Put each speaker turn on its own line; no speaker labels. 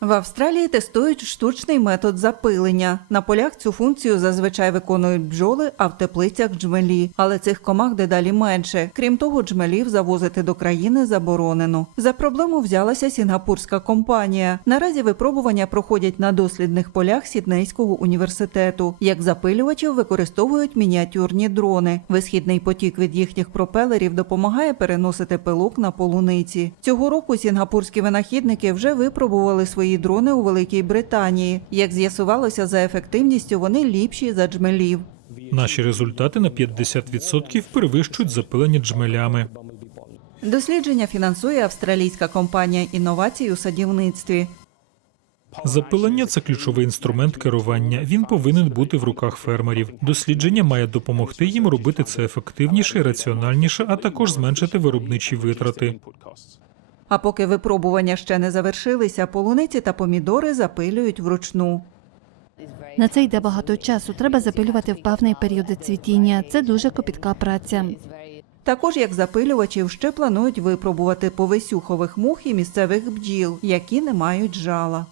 В Австралії тестують штучний метод запилення. На полях цю функцію зазвичай виконують бджоли, а в теплицях джмелі. Але цих комах дедалі менше. Крім того, джмелів завозити до країни заборонено. За проблему взялася сінгапурська компанія. Наразі випробування проходять на дослідних полях Сіднейського університету. Як запилювачів використовують мініатюрні дрони. Висхідний потік від їхніх пропелерів допомагає переносити пилок на полуниці. Цього року сінгапурські винахідники вже випробували свої дрони у Великій Британії. Як з'ясувалося, за ефективністю вони ліпші за джмелів.
Наші результати на 50% перевищують запилення джмелями.
Дослідження фінансує австралійська компанія інновацій у садівництві.
Запилення це ключовий інструмент керування. Він повинен бути в руках фермерів. Дослідження має допомогти їм робити це ефективніше і раціональніше, а також зменшити виробничі витрати.
А поки випробування ще не завершилися, полуниці та помідори запилюють вручну.
На це йде багато часу. Треба запилювати в певний період цвітіння. Це дуже копітка праця.
Також як запилювачів ще планують випробувати повесюхових мух і місцевих бджіл, які не мають жала.